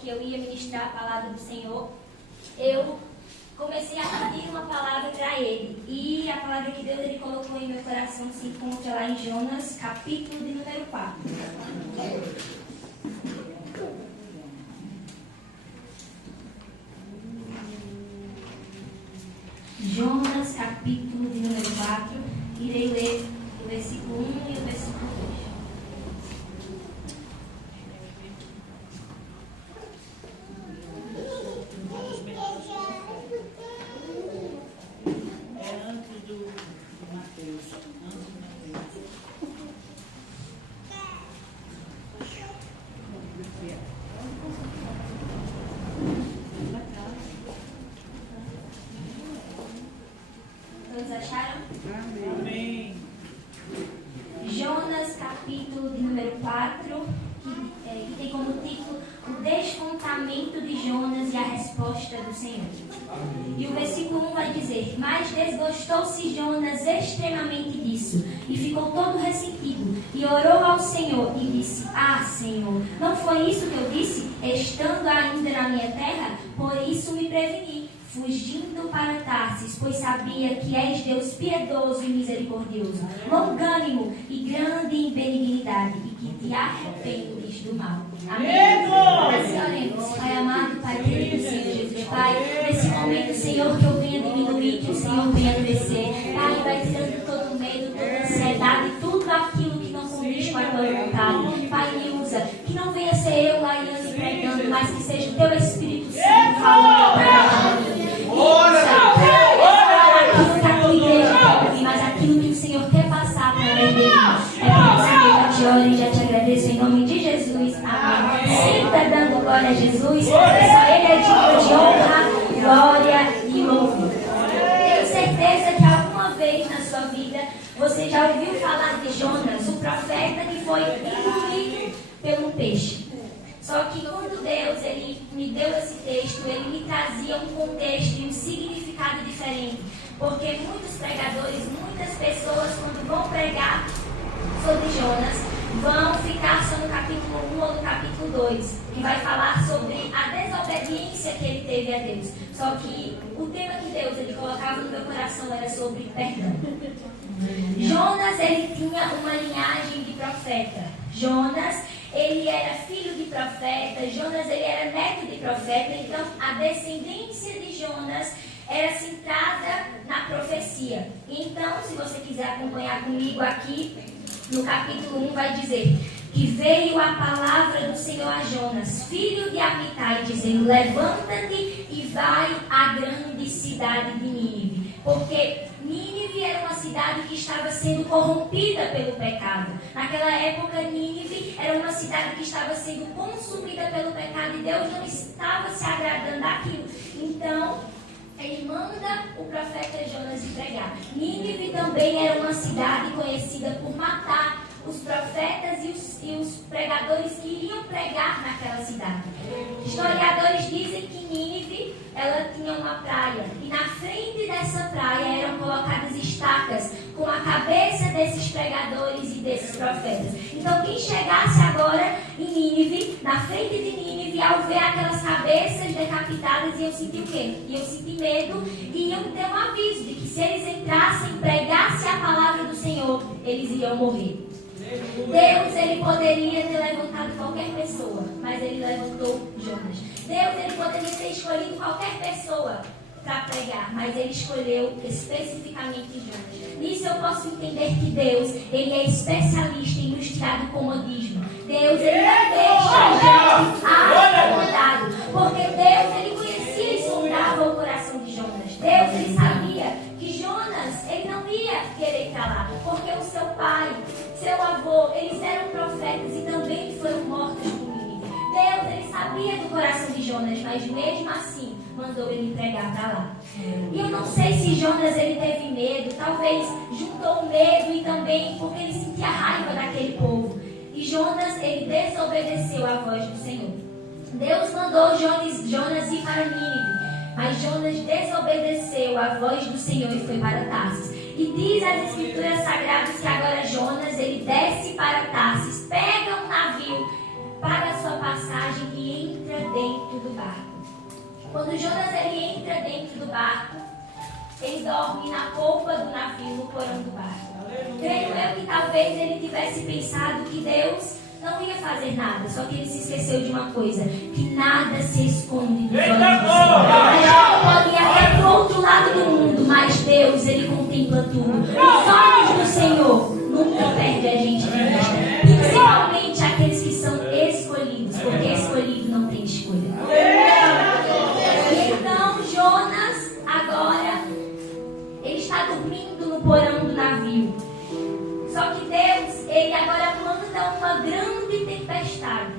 que eu ia ministrar a palavra do Senhor, eu comecei a pedir uma palavra para ele. E a palavra que Deus ele colocou em meu coração se encontra lá em Jonas, capítulo de número 4. Jonas, capítulo de número 4. Irei ler o versículo 1 e o versículo 2. Todos acharam? Amém. Jonas, capítulo de número 4, que tem como título O Descontamento de Jonas e a Resposta do Senhor. E o versículo 1 vai dizer: Mas desgostou-se Jonas extremamente disso, e ficou todo ressentido, e orou ao Senhor, e disse: Ah, Senhor, não foi isso que eu disse, estando ainda na minha terra? Por isso me preveni, fugindo para Tarsis, pois sabia que és Deus piedoso e misericordioso, longânimo e grande em benignidade, e que te arrependes do mal. Amém? Assim oremos. Pai amado, Pai querido, Senhor Jesus, Pai, nesse momento, Senhor, que eu venha diminuir, que o Senhor venha crescer. Pai, vai tirando todo medo, toda ansiedade, tudo aquilo que não condiz com a tua vontade. Pai, me usa, que não venha ser eu, Laiane, pregando, mas que seja o teu Espírito Santo falando para mim. Aquilo que a tua igreja quer ouvir, mas aquilo que o Senhor quer passar através dele. É por isso que eu já te oro e já te agradeço em nome de Jesus. Amém. Sempre dando glória a Jesus, porque só Ele é digno de honra, glória e louvor. Tenho certeza que alguma vez na sua vida você já ouviu falar de Jonas, o profeta que foi engolido pelo peixe. Só que quando Deus ele me deu esse texto, ele me trazia um contexto e um significado diferente. Porque muitos pregadores, muitas pessoas, quando vão pregar sobre Jonas, vão ficar só no capítulo 1 ou no capítulo 2, que vai falar sobre a desobediência que ele teve a Deus. Só que o tema que Deus ele colocava no meu coração era sobre perdão. Jonas, ele tinha uma linhagem de profeta. Jonas, ele era filho de profeta. Jonas, ele era neto de profeta. Então, a descendência de Jonas era centrada na profecia. Então, se você quiser acompanhar comigo aqui, no capítulo 1 vai dizer que veio a palavra do Senhor a Jonas, filho de Amitai, dizendo: levanta-te e vai à grande cidade de Nínive. Porque Nínive era uma cidade que estava sendo corrompida pelo pecado. Naquela época, Nínive era uma cidade que estava sendo consumida pelo pecado e Deus não estava se agradando daquilo. Então, ele manda o profeta Jonas ir pregar. Nínive também era uma cidade conhecida por matar os profetas e os pregadores que iriam pregar naquela cidade. Historiadores dizem que Nínive, ela tinha uma praia, e na frente dessa praia eram colocadas estacas com a cabeça desses pregadores e desses profetas. Então quem chegasse agora em Nínive, na frente de Nínive, ao ver aquelas cabeças decapitadas, iam sentir o quê? Iam sentir medo e iam ter um aviso de que se eles entrassem e pregassem a palavra do Senhor, eles iam morrer. Deus, ele poderia ter levantado qualquer pessoa, mas ele levantou Jonas. Deus, ele poderia ter escolhido qualquer pessoa para pregar, mas ele escolheu especificamente Jonas. Nisso eu posso entender que Deus, ele é especialista em nos tirar do comodismo. Deus, ele não deixa a gente acomodado, porque Deus, ele conhecia e sondava o coração de Jonas. Deus, ele sabia que Jonas, ele não ia querer estar lá, porque o seu pai, seu avô, eles eram profetas e também foram mortos por Nínive. Deus, ele sabia do coração de Jonas, mas mesmo assim mandou ele pregar para lá. E eu não sei se Jonas ele teve medo, talvez juntou medo e também porque ele sentia raiva daquele povo. E Jonas, ele desobedeceu à voz do Senhor. Deus mandou Jonas ir para Nínive, mas Jonas desobedeceu à voz do Senhor e foi para Tarsis. E diz as escrituras sagradas que agora Jonas, ele desce para Tarsis, pega um navio, paga a sua passagem e entra dentro do barco. Quando Jonas ele entra dentro do barco, ele dorme na polpa do navio, no porão do barco. Creio eu que talvez ele tivesse pensado que Deus não ia fazer nada, só que ele se esqueceu de uma coisa, que nada se esconde dos olhos do Senhor. A gente pode ir até para o outro lado do mundo, mas Deus, ele contempla tudo. Os olhos do Senhor nunca perdem a gente de vista, principalmente aqueles que são escolhidos, porque escolhido não tem escolha. Então Jonas agora ele está dormindo no porão do navio. Só que Deus, ele agora manda uma grande tempestade.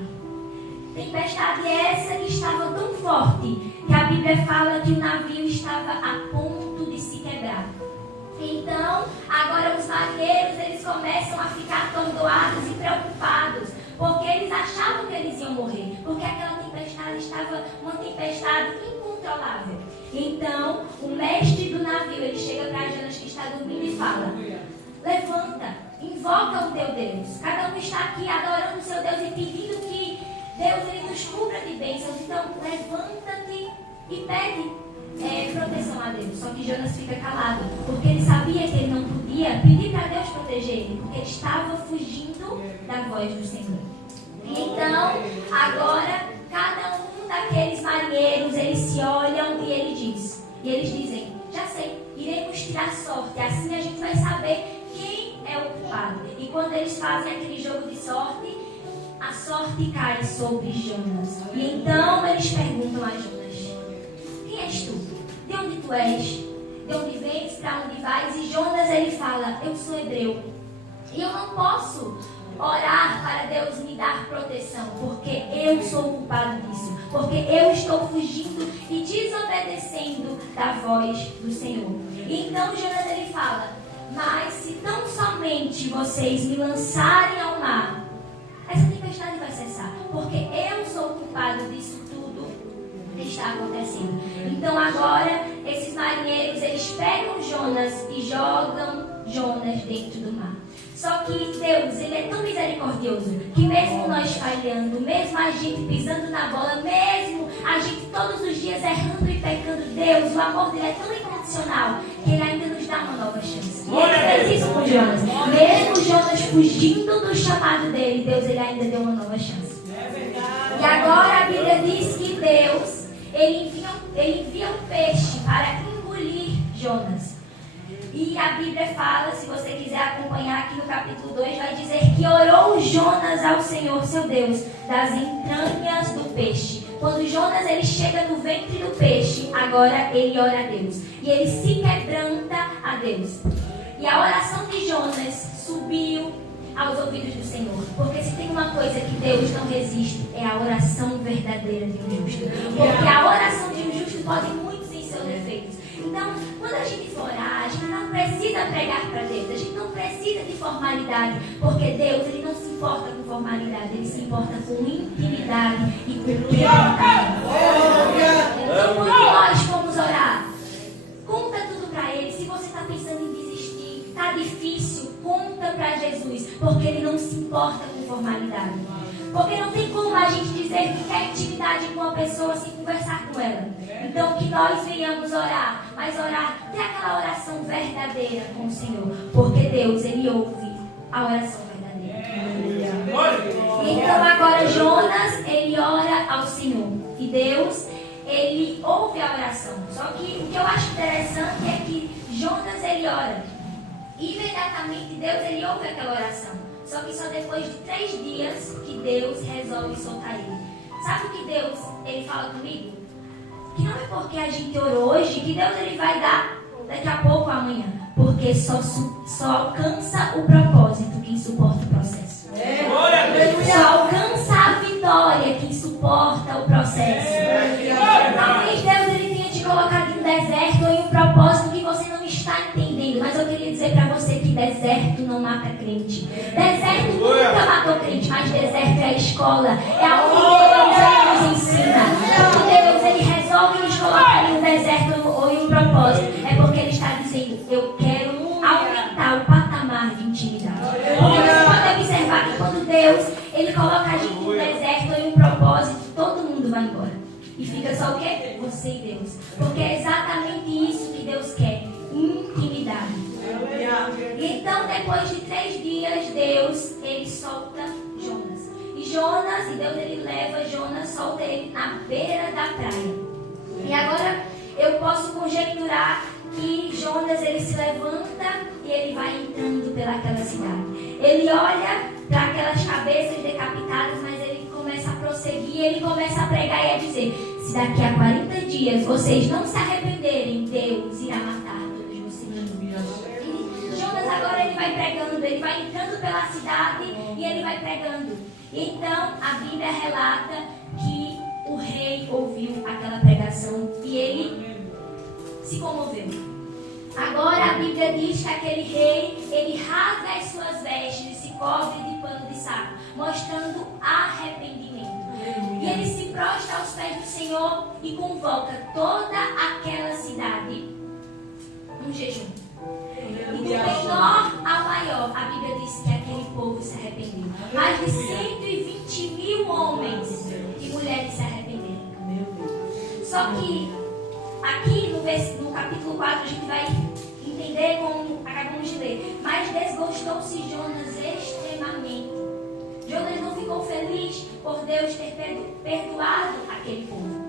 Tempestade essa que estava tão forte que a Bíblia fala que o navio estava a ponto de se quebrar. Então, agora os marinheiros, eles começam a ficar atordoados e preocupados, porque eles achavam que eles iam morrer, porque aquela tempestade estava uma tempestade incontrolável. Então, o mestre do navio, ele chega para Jonas que está dormindo e fala: levanta, invoca o teu Deus. Cada um está aqui adorando o seu Deus e pedindo que Deus ele nos cubra de bênçãos. Então, levanta-te e pede proteção a Deus. Só que Jonas fica calado, porque ele sabia que ele não podia pedir para Deus proteger ele, porque ele estava fugindo da voz do Senhor. Então, agora, cada um daqueles marinheiros, eles se olham e eles dizem: já sei, iremos tirar sorte, assim a gente vai saber quem é o culpado. E quando eles fazem aquele jogo de sorte, a sorte cai sobre Jonas. E então eles perguntam a Jonas: quem és tu? De onde tu és? De onde vens? Para onde vais? E Jonas ele fala: eu sou hebreu. E eu não posso orar para Deus me dar proteção, porque eu sou o culpado disso, porque eu estou fugindo e desobedecendo da voz do Senhor. E então Jonas ele fala: mas se tão somente vocês me lançarem ao mar, essa tempestade vai cessar, porque eu sou o culpado disso tudo que está acontecendo. Então agora esses marinheiros eles pegam Jonas e jogam Jonas dentro do mar. Só que Deus, ele é tão misericordioso que mesmo nós falhando, mesmo a gente pisando na bola, mesmo a gente todos os dias errando e pecando, Deus, o amor dele é tão incondicional que ele ainda nos dá uma nova chance. E ele fez isso com Jonas. Mesmo Jonas fugindo do chamado dele, Deus ele ainda deu uma nova chance. E agora a Bíblia diz que Deus, ele envia um peixe para engolir Jonas. E a Bíblia fala, se você quiser acompanhar aqui no capítulo 2, vai dizer que orou Jonas ao Senhor, seu Deus, das entranhas do peixe. Quando Jonas ele chega no ventre do peixe, agora ele ora a Deus. E ele se quebranta a Deus. E a oração de Jonas subiu aos ouvidos do Senhor. Porque se tem uma coisa que Deus não resiste, é a oração verdadeira de um justo. Porque a oração de um justo pode muitos em seus defeitos. Então, quando a gente for orar, a gente não precisa pregar para Deus, a gente não precisa de formalidade, porque Deus ele não se importa com formalidade, ele se importa com intimidade e com quebrantamento. Então, quando nós formos orar, conta tudo para Ele. Se você está pensando em desistir, está difícil, conta para Jesus, porque Ele não se importa com formalidade. Porque não tem como a gente dizer que quer intimidade com uma pessoa sem conversar com ela. Então que nós venhamos orar, mas orar ter aquela oração verdadeira com o Senhor. Porque Deus, Ele ouve a oração verdadeira. Então agora Jonas, ele ora ao Senhor. E Deus, Ele ouve a oração. Só que o que eu acho interessante é que Jonas, ele ora. Imediatamente Deus, Ele ouve aquela oração. Só que só depois de 3 dias que Deus resolve soltar ele. Sabe o que Deus, Ele fala comigo? Que não é porque a gente orou hoje que Deus ele vai dar daqui a pouco ou amanhã. Porque só alcança o propósito quem suporta o processo. Só alcança a vitória quem suporta o processo. Talvez Deus ele tenha te colocado em um deserto ou em um propósito que você não está entendendo. Mas eu queria dizer para você que deserto não mata crente. Deserto nunca matou crente, mas deserto é a escola. É onde Deus nos ensina. Quando Deus ele resolve nos colocar em um deserto ou em um propósito, é porque Ele está dizendo: eu quero aumentar o patamar de intimidade. Porque você pode observar que quando Deus ele coloca a gente em um deserto ou em um propósito, todo mundo vai vai embora. E fica só o quê? Você e Deus. Porque é exatamente isso que Deus quer. Intimidade. Então, depois de 3 dias, Deus, ele solta Jonas. E Deus, ele leva Jonas, solta ele na beira da praia. E agora, eu posso conjecturar que Jonas, ele se levanta e ele vai entrando pelaquela cidade. Ele olha para aquelas cabeças decapitadas, mas ele começa a prosseguir, ele começa a pregar e a dizer: se daqui a 40 dias vocês não se arrependerem, Deus irá matar todos vocês. E Jonas agora ele vai pregando, ele vai entrando pela cidade e ele vai pregando. Então a Bíblia relata que o rei ouviu aquela pregação e ele se comoveu. Agora a Bíblia diz que aquele rei, ele rasga as suas vestes e se cobre de pano de saco, mostrando arrependimento. E ele se prostra aos pés do Senhor e convoca toda aquela cidade num jejum. E do menor ao maior, a Bíblia diz que aquele povo se arrependeu. Mais de 120.000 homens e mulheres se arrependeram. Só que aqui no capítulo 4 a gente vai entender como acabamos de ler. Mas desgostou-se Jonas extremamente. Jonas não ficou feliz por Deus ter perdoado aquele povo.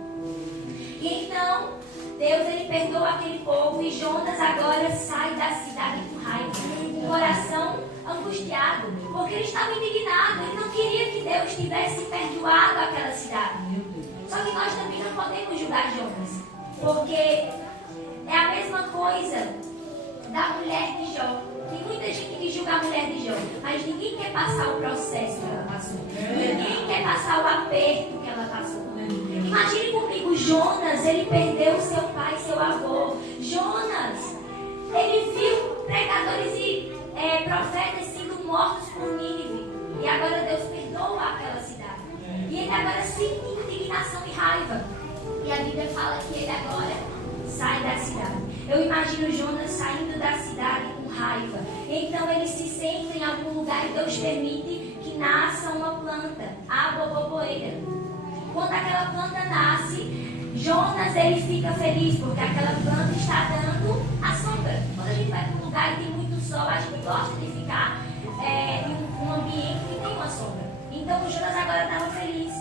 E então, Deus ele perdoa aquele povo e Jonas agora sai da cidade com raiva, com o coração angustiado, porque ele estava indignado, ele não queria que Deus tivesse perdoado aquela cidade. Só que nós também não podemos julgar Jonas, porque é a mesma coisa da mulher de Jó. Tem muita gente que julga a mulher de Jó, mas ninguém quer passar o processo que ela passou. Ninguém quer passar o aperto que ela passou. Imagine comigo, Jonas, ele perdeu seu pai, seu avô. Jonas, ele viu pregadores e profetas sendo mortos por Nínive. E agora Deus perdoa aquela cidade. E ele agora sente indignação e raiva. E a Bíblia fala que ele agora sai da cidade. Eu imagino Jonas saindo da cidade com raiva. Então ele se senta em algum lugar e Deus permite que nasça uma planta, a boboboeira. Quando aquela planta nasce, Jonas ele fica feliz porque aquela planta está dando a sombra. Quando a gente vai para um lugar e tem muito sol, a gente gosta de ficar em um ambiente que tem uma sombra. Então o Jonas agora estava feliz.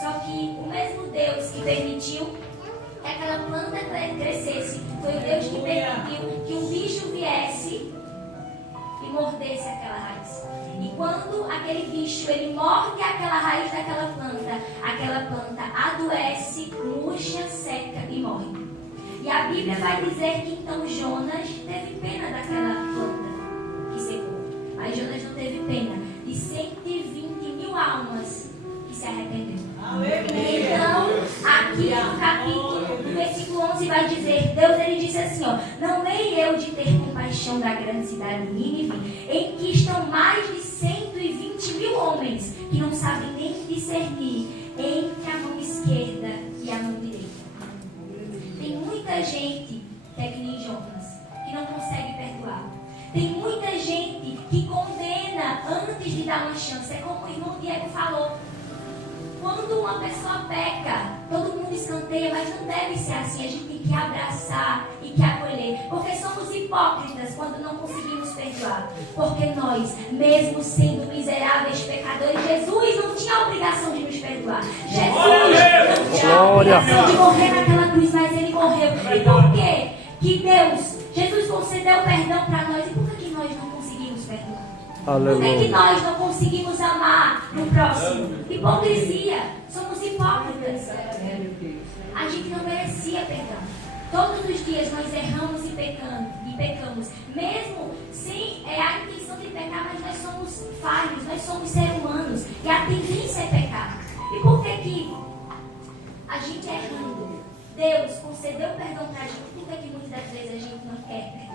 Só que o mesmo Deus que permitiu que aquela planta crescesse foi o Deus que permitiu que um bicho viesse e mordesse aquela raiz. E quando aquele bicho ele morde aquela raiz daquela planta adoece, murcha, seca e morre. E a Bíblia vai dizer que então Jonas teve pena daquela planta que secou. Mas Jonas não teve pena de 120.000 almas que se arrependeram. Então, aqui no capítulo, no versículo 11 vai dizer, Deus ele disse assim, ó: não hei eu de ter compaixão da grande cidade de Nínive, em que estão mais de 120.000 homens, que não sabem nem discernir entre a mão esquerda e a mão direita. Tem muita gente que é que nem Jonas, que não consegue perdoar. Tem muita gente que condena antes de dar uma chance. É como o irmão Diego falou. Quando uma pessoa peca, todo mundo escanteia, mas não deve ser assim. A gente tem que abraçar e que acolher. Porque somos hipócritas quando não conseguimos perdoar. Porque nós, mesmo sendo miseráveis pecadores, Jesus não tinha a obrigação de nos perdoar. Jesus não tinha a obrigação de morrer naquela cruz, mas ele morreu. E por quê? Que Jesus concedeu perdão para nós. E por que nós não conseguimos perdoar? Por que nós não conseguimos amar no próximo? Hipocrisia. Somos hipócritas. A gente não merecia perdão. Todos os dias nós erramos e pecamos. Mesmo sem a intenção de pecar, mas nós somos falhos, nós somos seres humanos. E a tendência é pecar. E por que a gente errando, Deus concedeu perdão para a gente? Por que muitas das vezes a gente não quer perdoar?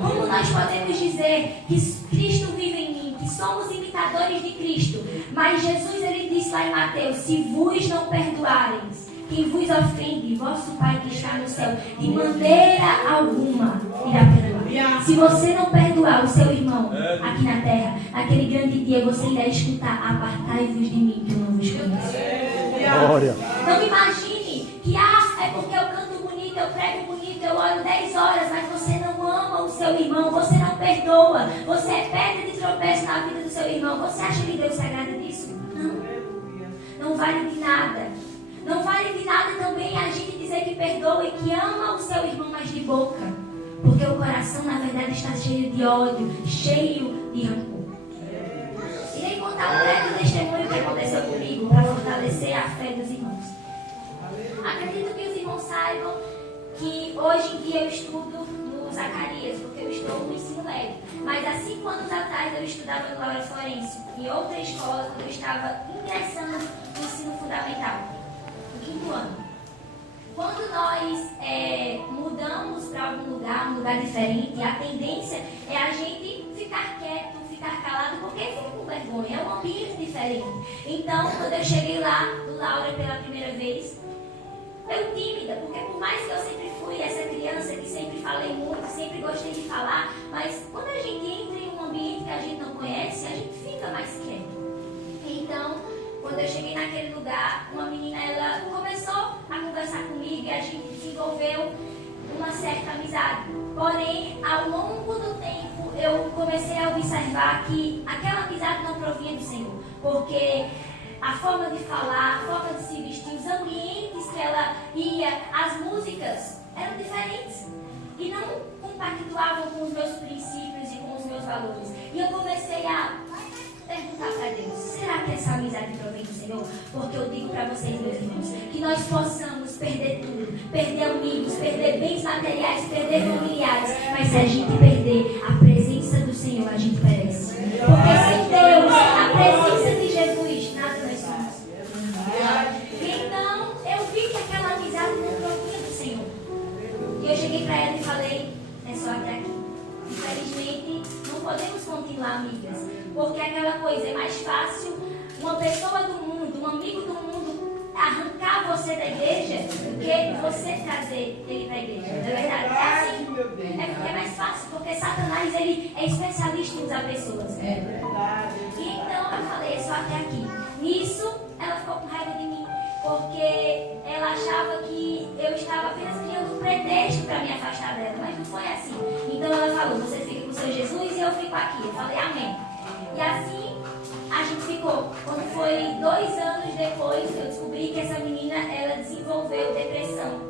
Como nós podemos dizer que Cristo vive em mim, que somos imitadores de Cristo, mas Jesus ele disse lá em Mateus: se vos não perdoarem quem vos ofende, vosso Pai que está no céu, de maneira alguma irá perdoar. Se você não perdoar o seu irmão aqui na terra, naquele grande dia você irá escutar: apartai-vos de mim que eu não vos conheço. Glória. Não imagine que, é porque eu canto bonito, eu prego bonito, eu oro 10 horas, mas você não ama o seu irmão, você não perdoa, você é pedra de tropeço na vida do seu irmão. Você acha que Deus se agrada disso? Não. Não vale de nada. Não vale de nada também a gente dizer que perdoa e que ama o seu irmão, mas de boca. Porque o coração, na verdade, está cheio de ódio, cheio de rancor. Irei contar um breve testemunho que aconteceu comigo para fortalecer a fé dos irmãos. Acredito que os irmãos saibam que hoje em dia eu estudo no Zacarias, porque eu estou no ensino médio. Mas há 5 anos atrás eu estudava no Laura Florencio, em outra escola, quando eu estava ingressando no ensino fundamental, no 5º ano. Quando nós mudamos para algum lugar, um lugar diferente, a tendência é a gente ficar quieto, ficar calado, porque fica com vergonha, é um ambiente diferente. Então, quando eu cheguei lá no Laura pela primeira vez, eu tímida, porque por mais que eu sempre fui essa criança que sempre falei muito, sempre gostei de falar, mas quando a gente entra em um ambiente que a gente não conhece, a gente fica mais quieto. Então, quando eu cheguei naquele lugar, uma menina, ela começou a conversar comigo e a gente desenvolveu uma certa amizade. Porém, ao longo do tempo, eu comecei a observar que aquela amizade não provinha do Senhor, porque a forma de falar, a forma de se vestir, os ambientes que ela ia, as músicas eram diferentes e não compactuavam com os meus princípios e com os meus valores. E eu comecei a perguntar para Deus, será que essa amizade provém do Senhor? Porque eu digo para vocês, meus irmãos, que nós possamos perder tudo, perder amigos, perder bens materiais, perder familiares, mas se a gente perder a presença do Senhor, a gente perece. Porque sem Deus, a presença de Jesus, nada nós somos. Então, eu vi que aquela amizade não provinha do Senhor. E eu cheguei para ela e falei, é só até aqui. Infelizmente, não podemos continuar amigas, porque aquela coisa é mais fácil uma pessoa do mundo, um amigo do mundo, arrancar você da igreja do que você trazer ele para a igreja. Não é verdade? É assim. É porque é mais fácil, porque Satanás ele é especialista em usar pessoas. É verdade. Então eu falei, é só até aqui. Nisso, ela ficou com raiva de mim, porque ela achava que eu estava apenas criando um pretexto para me afastar dela, mas não foi assim. Então ela falou, você fica com o seu Jesus e eu fico aqui. Eu falei, amém. E assim a gente ficou. Quando foi 2 anos depois, eu descobri que essa menina, ela desenvolveu depressão.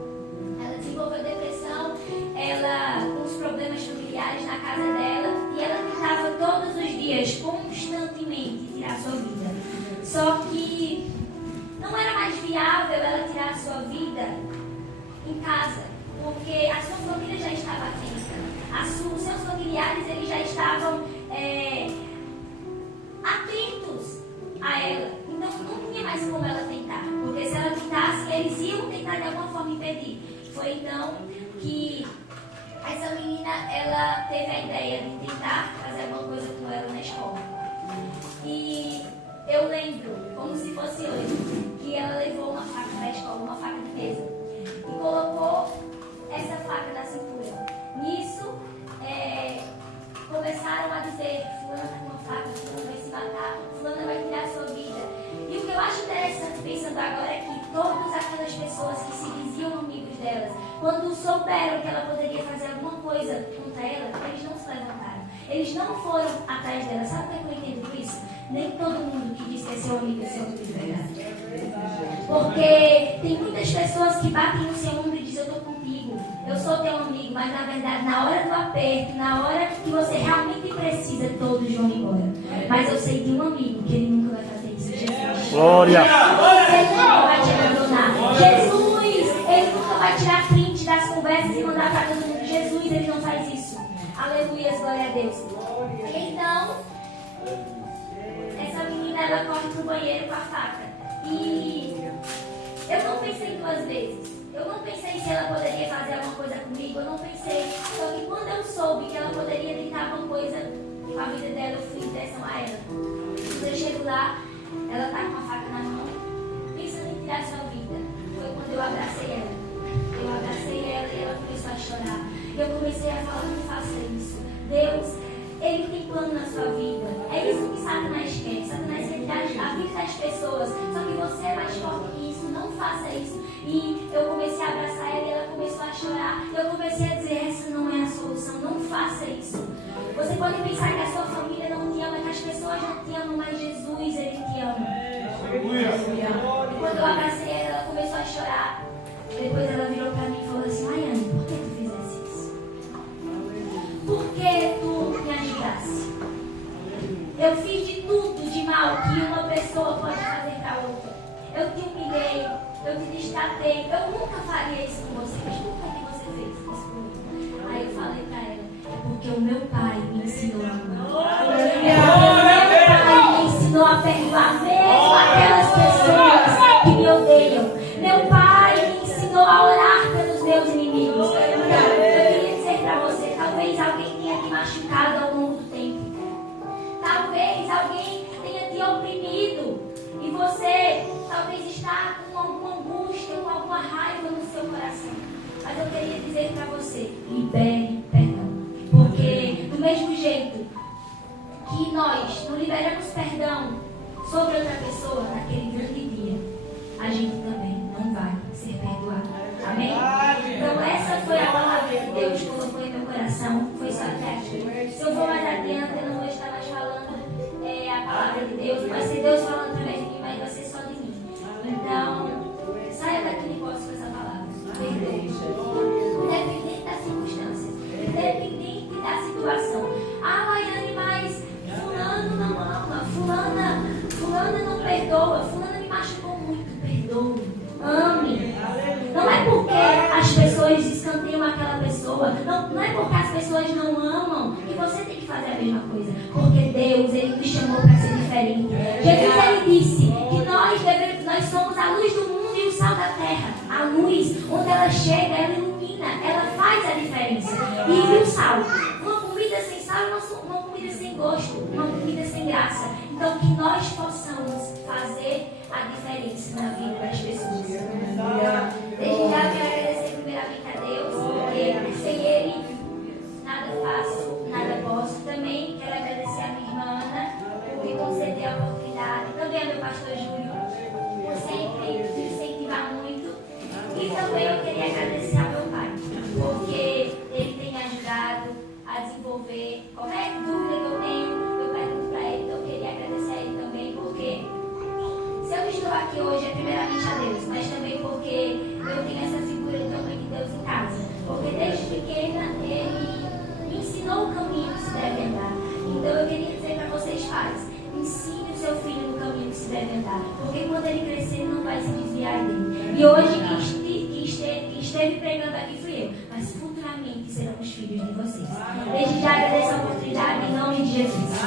Ela com os problemas familiares na casa dela, e ela tentava todos os dias, constantemente, tirar sua vida. Só que não era mais viável ela tirar a sua vida em casa, porque a sua família já estava atenta, os seus familiares eles já estavam atentos a ela. Então não tinha mais como ela tentar, porque se ela tentasse, eles iam tentar de alguma forma impedir. Foi então que essa menina ela teve a ideia de tentar fazer alguma coisa com ela na escola. E eu lembro, como se fosse hoje, que ela levou uma faca para a escola, uma faca de mesa, e colocou essa faca na cintura. Nisso, começaram a dizer, fulana está com uma faca, fulana vai se matar, fulana vai tirar a sua vida. E o que eu acho interessante pensando agora é que todas aquelas pessoas que se diziam amigos delas, quando souberam que ela poderia fazer alguma coisa contra ela, eles não se levantaram. Eles não foram atrás dela. Sabe o que eu entendo por isso? Nem todo mundo que diz que é seu amigo é seu amigo de verdade. Porque tem muitas pessoas que batem no seu ombro e dizem, eu estou contigo, eu sou teu amigo, mas na verdade, na hora do aperto, na hora que você realmente precisa, todos vão embora. Mas eu sei de um amigo que ele nunca vai fazer isso, Jesus. Glória! Ele nunca vai te abandonar. Jesus, ele nunca vai tirar print das conversas e mandar para todo mundo. Jesus, ele não faz isso. Aleluia, glória a Deus. Então, essa menina, ela corre pro banheiro com a faca. E eu não pensei 2 vezes. Eu não pensei se ela poderia fazer alguma coisa comigo. Eu não pensei. Só que quando eu soube que ela poderia tentar alguma coisa com a vida dela, eu fui em direção a ela. Quando eu chego lá, ela tá com a faca na mão, pensando em tirar sua vida. Foi quando eu abracei ela. Eu abracei ela e ela começou a chorar. E eu comecei a falar, não faça isso. Deus, Ele tem plano na sua vida. É isso que Satanás quer. Satanás quer tirar a vida das pessoas. Só que você é mais forte que faça isso. E eu comecei a abraçar ela e ela começou a chorar. Eu comecei a dizer, essa não é a solução, não faça isso. Você pode pensar que a sua família não te ama, que as pessoas não te amam, mas Jesus, Ele te ama. E quando eu abracei ela, ela começou a chorar. Depois ela virou para mim e falou assim, Maiane, por que tu fizesse isso? Por que tu me ajudasse? Eu fiz de tudo de mal que uma pessoa pode fazer para outra. Eu te humilhei, eu te destratei. Eu nunca faria isso com você, mas por que você fez isso comigo? Aí eu falei para ela, é porque o meu pai me ensinou a amar. Meu pai me ensinou a perdoar mesmo aquelas pessoas que me odeiam. Meu pai me ensinou a orar pelos meus inimigos. Então, eu queria dizer para você, talvez alguém tenha te machucado ao longo do tempo. Talvez alguém tenha te oprimido e você talvez está com alguma angústia, com alguma raiva no seu coração. Mas eu queria dizer para você, libere perdão. Porque do mesmo jeito que nós não liberamos perdão sobre outra pessoa naquele grande dia, a gente também não vai ser perdoado. Amém? Então essa foi a palavra que Deus colocou em meu coração. Foi só até aqui. Se eu for mais adiante, eu não vou estar mais falando a palavra de Deus. Vai ser Deus falando através de mim, mas vai ser só de mim. Então, saia daqui de posse com essa palavra. Perdoe. Independente das circunstâncias. Independente da situação. Ah, Maiane, mas fulano não ama. Fulana não perdoa. Fulana me machucou muito. Perdoe. Ame. Não é porque as pessoas escanteiam aquela pessoa, não é porque as pessoas não amam que você tem que fazer a mesma coisa. Porque Deus, Ele nos chamou para ser diferente. Jesus, Ele disse que nós somos a luz do mundo e o sal da terra. A luz, onde ela chega, ela ilumina, ela faz a diferença. E o sal? Uma comida sem sal é uma comida sem gosto, uma comida sem graça. Então, que nós possamos fazer a diferença na vida das pessoas. Desde já quero agradecer primeiramente a Deus, porque sem Ele nada faço, nada posso. Também quero agradecer a minha irmã Ana por me conceder a oportunidade. Também ao meu pastor Júlio por sempre me incentivar muito. E também eu queria agradecer ao meu pai, porque ele tem me ajudado a desenvolver qualquer dúvida que eu tenho, eu pergunto para ele. Então eu queria agradecer a ele também, porque se eu estou aqui hoje é primeiramente a Deus, mas também porque eu tenho essa figura de homem de Deus em casa. Porque desde pequena ele me ensinou o caminho que se deve andar. Então eu queria dizer para vocês, pais, ensine o seu filho no caminho que se deve andar. Porque quando ele crescer, ele não vai se desviar dele. E hoje quem esteve pregando aqui fui eu, mas futuramente serão os filhos de vocês. Desde já agradeço a oportunidade em nome de Jesus.